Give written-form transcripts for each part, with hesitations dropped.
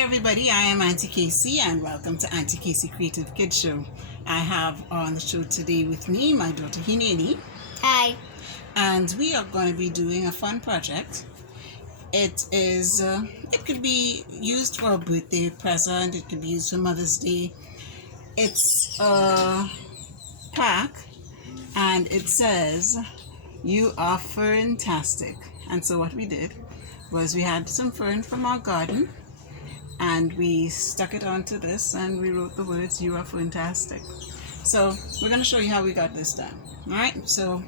everybody, I am Auntie Casey and welcome to Auntie Casey Creative Kids Show. I have on the show today with me my daughter Hineni. Hi. And we are going to be doing a fun project. It could be used for a birthday present, it could be used for Mother's Day. It's a plaque and it says, "You are Ferntastic." And so what we did was we had some fern from our garden and we stuck it onto this and we wrote the words, "You are Ferntastic." So we're going to show you how we got this done. Alright, so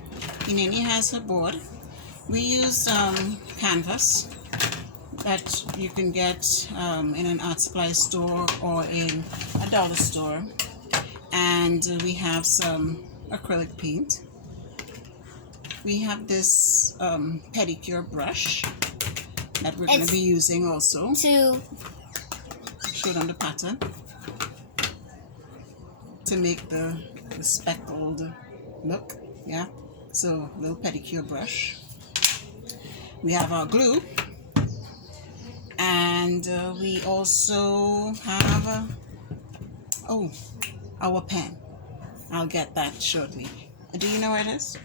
Ineni has her board. We used canvas that you can get in an art supply store or in a dollar store. And we have some acrylic paint. We have this pedicure brush that we're going to be using also to show them the pattern to make the speckled look. Yeah, so little pedicure brush. We have our glue, and we also have our pen. I'll get that shortly. Do you know where it is?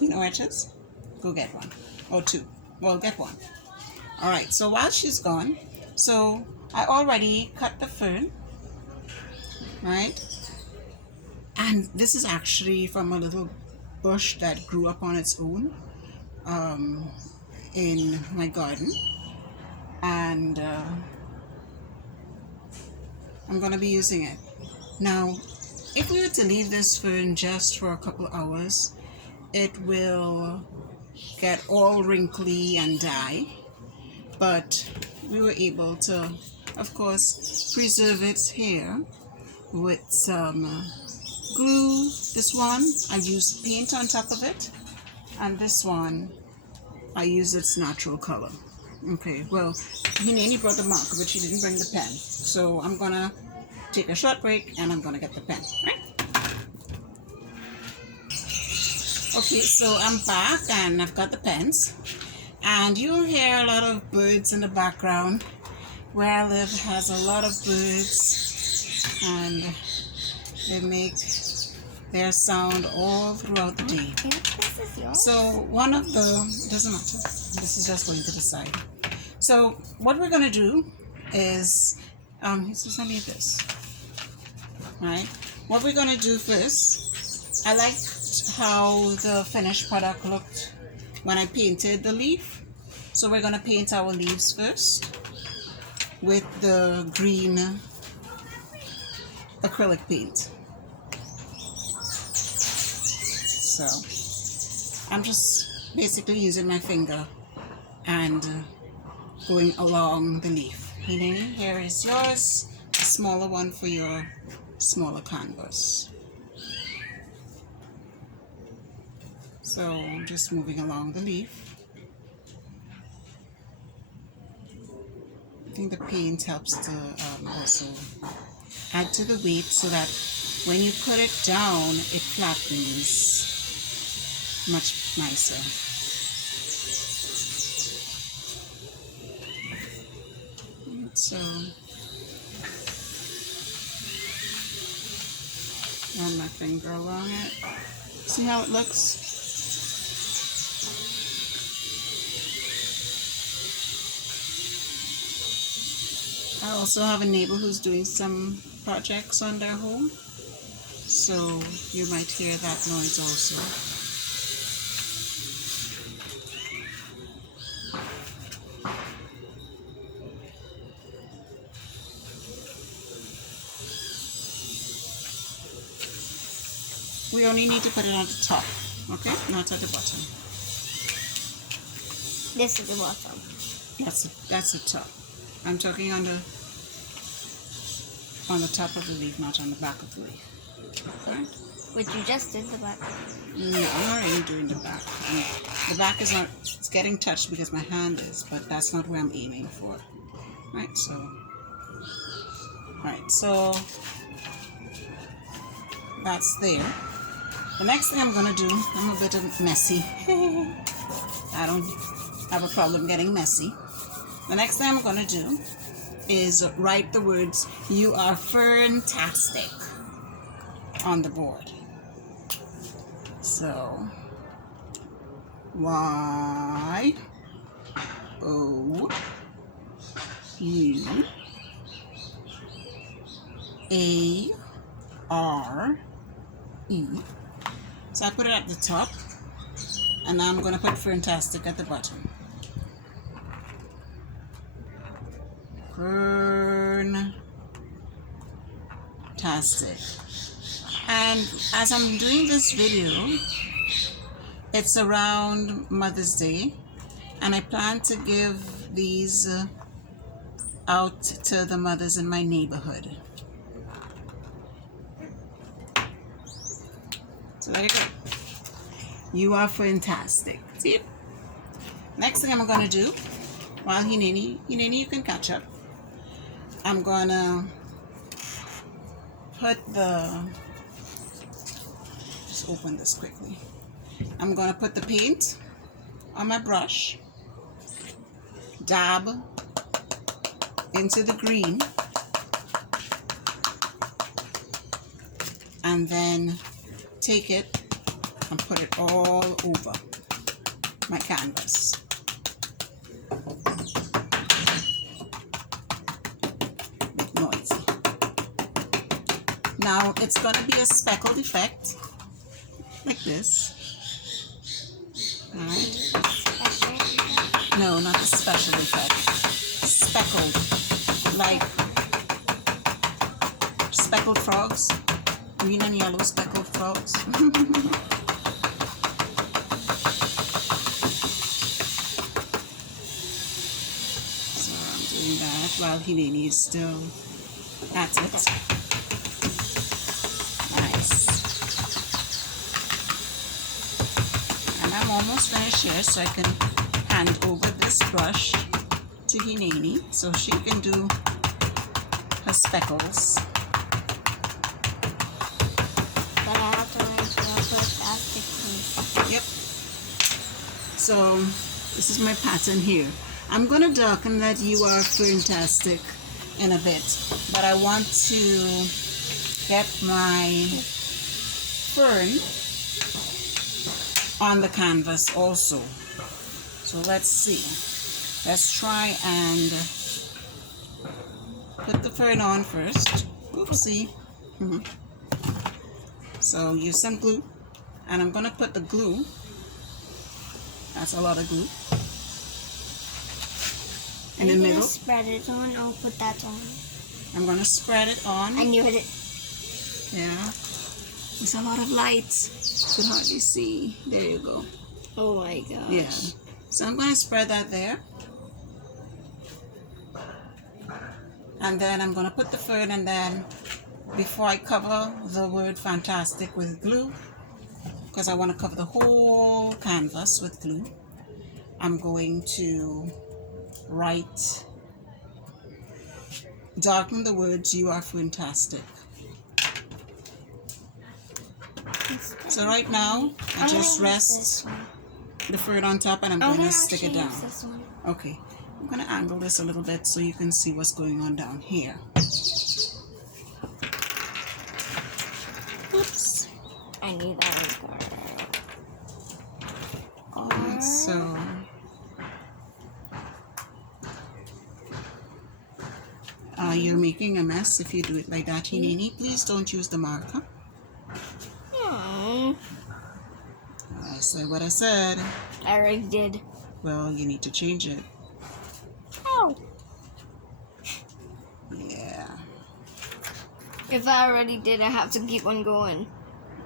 You know where it is? Go get one or two. Well, get one. All right, so while she's gone, so I already cut the fern, right? And this is actually from a little bush that grew up on its own in my garden. And I'm going to be using it. Now, if we were to leave this fern just for a couple hours, it will get all wrinkly and die. But we were able to, of course, preserve it here with some glue. This one, I used paint on top of it. And this one, I used its natural color. Okay, well, Hineni brought the marker, but she didn't bring the pen. So I'm going to take a short break and I'm going to get the pen, right? Okay, so I'm back and I've got the pens. And you'll hear a lot of birds in the background. Where I live has a lot of birds and they make their sound all throughout the day. So one of the, doesn't matter, this is just going to the side. So what we're going to do is, just leave this, right? What we're going to do first, I liked how the finished product looked when I painted the leaf. So we're going to paint our leaves first with the green acrylic paint. So I'm just basically using my finger and going along the leaf. Here is yours, a smaller one for your smaller canvas. So I'm just moving along the leaf. I think the paint helps to also add to the weight so that when you put it down, it flattens much nicer. So run my finger along it. See how it looks? I also have a neighbor who's doing some projects on their home, so you might hear that noise also. We only need to put it on the top, okay? Not at the bottom. This is the bottom. That's the top. I'm talking on the top of the leaf, not on the back of the leaf. Okay? Which you just did the back. No, I'm already doing the back. The back is not, it's getting touched because my hand is, but that's not where I'm aiming for. Right, so that's there. The next thing I'm going to do, I'm a bit messy. I don't have a problem getting messy. The next thing I'm going to do is write the words "You are Ferntastic" on the board. So Y O U A R E. So I put it at the top, and now I'm going to put Ferntastic at the bottom. Ferntastic. And as I'm doing this video, it's around Mother's Day, and I plan to give these out to the mothers in my neighborhood. So there you go. You are Ferntastic. See it? Next thing I'm going to do, while Hineni, you can catch up. I'm going to put just open this quickly. I'm going to put the paint on my brush, dab into the green, and then take it and put it all over my canvas. Make noise. Now it's going to be a speckled effect, like this. Alright. No, not a special effect. Speckled, like speckled frogs. Green and yellow speckled frogs. So I'm doing that while Hineni is still at it. Nice. And I'm almost finished here, so I can hand over this brush to Hineni so she can do her speckles. But I have to write Ferntastic, please. Yep. So this is my pattern here. I'm going to darken that "You are Ferntastic" in a bit, but I want to get my fern on the canvas also. So let's see. Let's try and put the fern on first. Oopsie. So use some glue, and I'm going to put the glue, that's a lot of glue, in the middle. Spread it on, I'll put that on. I'm going to spread it on. And you hit it. Yeah. There's a lot of light. You could hardly see. There you go. Oh my gosh. Yeah. So I'm going to spread that there. And then I'm going to put the fern, and then before I cover the word "Ferntastic" with glue, because I want to cover the whole canvas with glue, I'm going to darken the words "You are Ferntastic." So right now, I just rest the fern on top, and I'm going to stick it down. Okay, I'm going to angle this a little bit so you can see what's going on down here. Oops. I need that Alright, so you're making a mess if you do it like that, Hineni. Please don't use the marker. I said what I said. I already did. Well, you need to change it. Oh. Yeah. If I already did, I have to keep on going.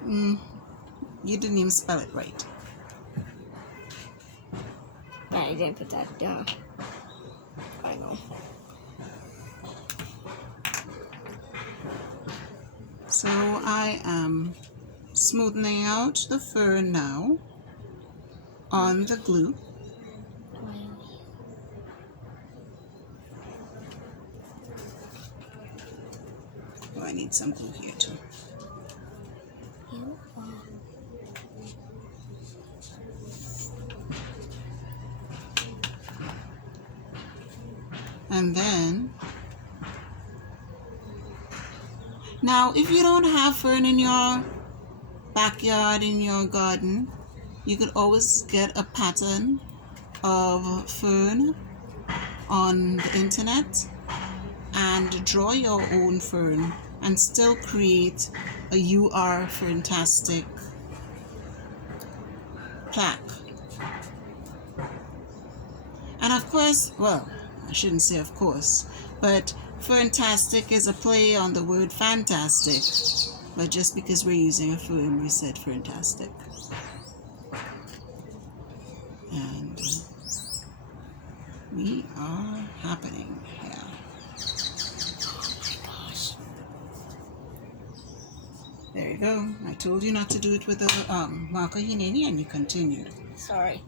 You didn't even spell it right. I didn't put that down. I know. So I am smoothing out the fern now on the glue. Oh, I need some glue here too. And then, now if you don't have fern in your backyard, in your garden, you could always get a pattern of fern on the internet and draw your own fern and still create a UR Ferntastic plaque. And of course, well, I shouldn't say of course, but Ferntastic is a play on the word fantastic. But just because we're using a fern, we said Ferntastic. And we are happening here. There you go. I told you not to do it with the marker hineni, and you continued. Sorry.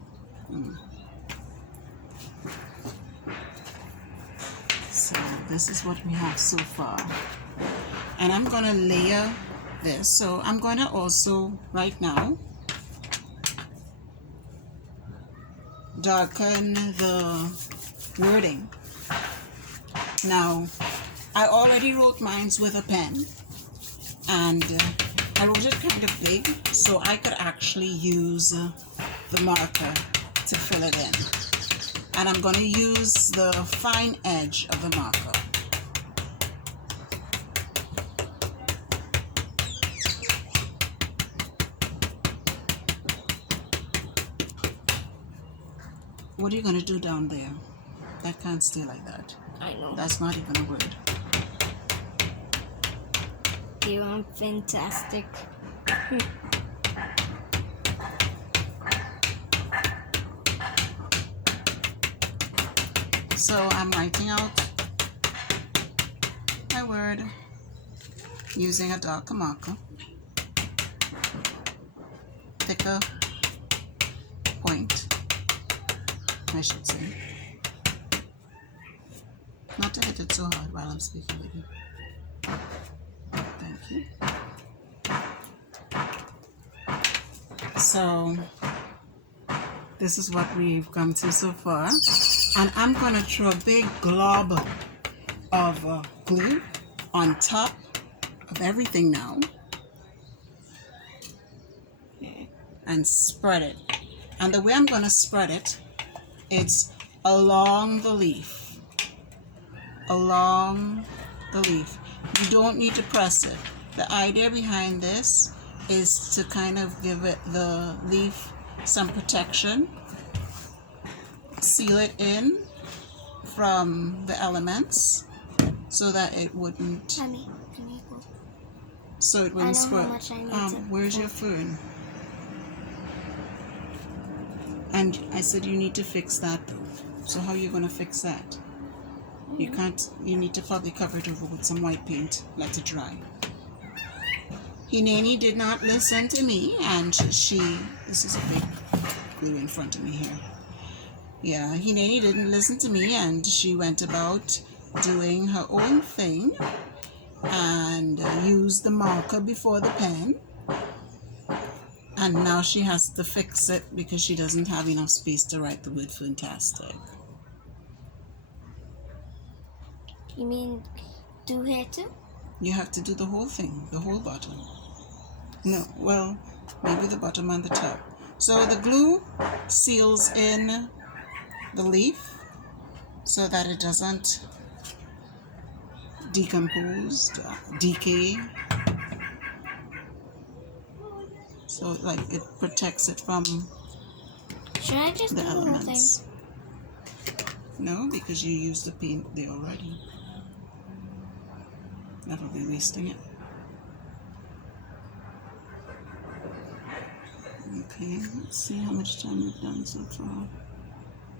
So this is what we have so far. And I'm going to layer this. So I'm going to also, right now, darken the wording. Now, I already wrote mine with a pen. And I wrote it kind of big, so I could actually use the marker to fill it in. And I'm going to use the fine edge of the marker. What are you going to do down there? That can't stay like that. I know. That's not even a word. You are fantastic. So I'm writing out my word using a darker marker, thicker point, I should say. Not to hit it so hard while I'm speaking with you. Thank you. So this is what we've come to so far. And I'm going to throw a big glob of glue on top of everything now. And spread it. And the way I'm going to spread it, it's along the leaf. Along the leaf. You don't need to press it. The idea behind this is to kind of give it the leaf some protection, seal it in from the elements so that it wouldn't Mommy, can you go? so it wouldn't I know spread. how much I need to Where's your fern? And I said you need to fix that though. So how are you going to fix that? You can't, you need to probably cover it over with some white paint, let it dry. Hineni did not listen to me, and this is a big glue in front of me here. Yeah, Hineni didn't listen to me, and she went about doing her own thing and used the marker before the pen. And now she has to fix it because she doesn't have enough space to write the word fantastic. You mean do here too? You have to do the whole thing, the whole bottom. No, well, maybe the bottom and the top. So the glue seals in the leaf so that it doesn't decompose, decay. So like it protects it from Should I just the do the whole thing? elements. No, because you used the paint there already. That'll be wasting it. Okay, let's see how much time we've done so far.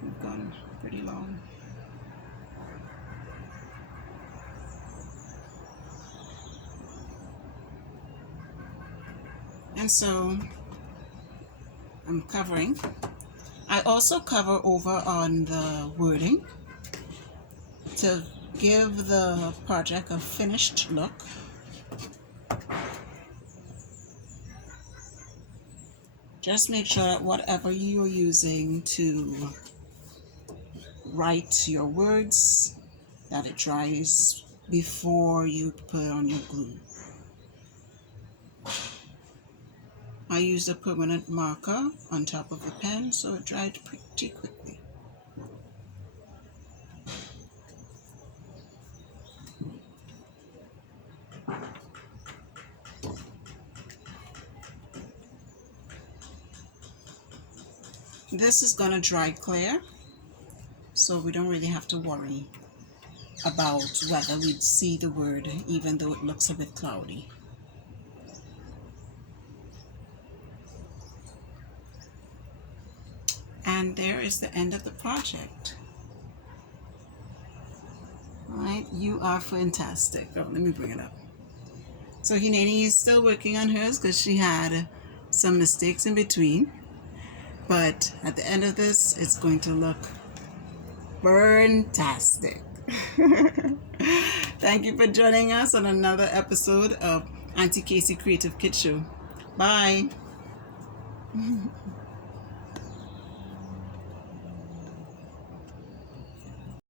We've gone pretty long. And so I'm covering. I also cover over on the wording to give the project a finished look. Just make sure that whatever you're using to write your words that it dries before you put on your glue. I used a permanent marker on top of the pen, so it dried pretty quickly. This is going to dry clear, so we don't really have to worry about whether we'd see the word even though it looks a bit cloudy. And there is the end of the project. Alright, you are fantastic. Oh, let me bring it up. So Hineni is still working on hers because she had some mistakes in between. But at the end of this, it's going to look fantastic. Thank you for joining us on another episode of Auntie Casey Creative Kid Show. Bye.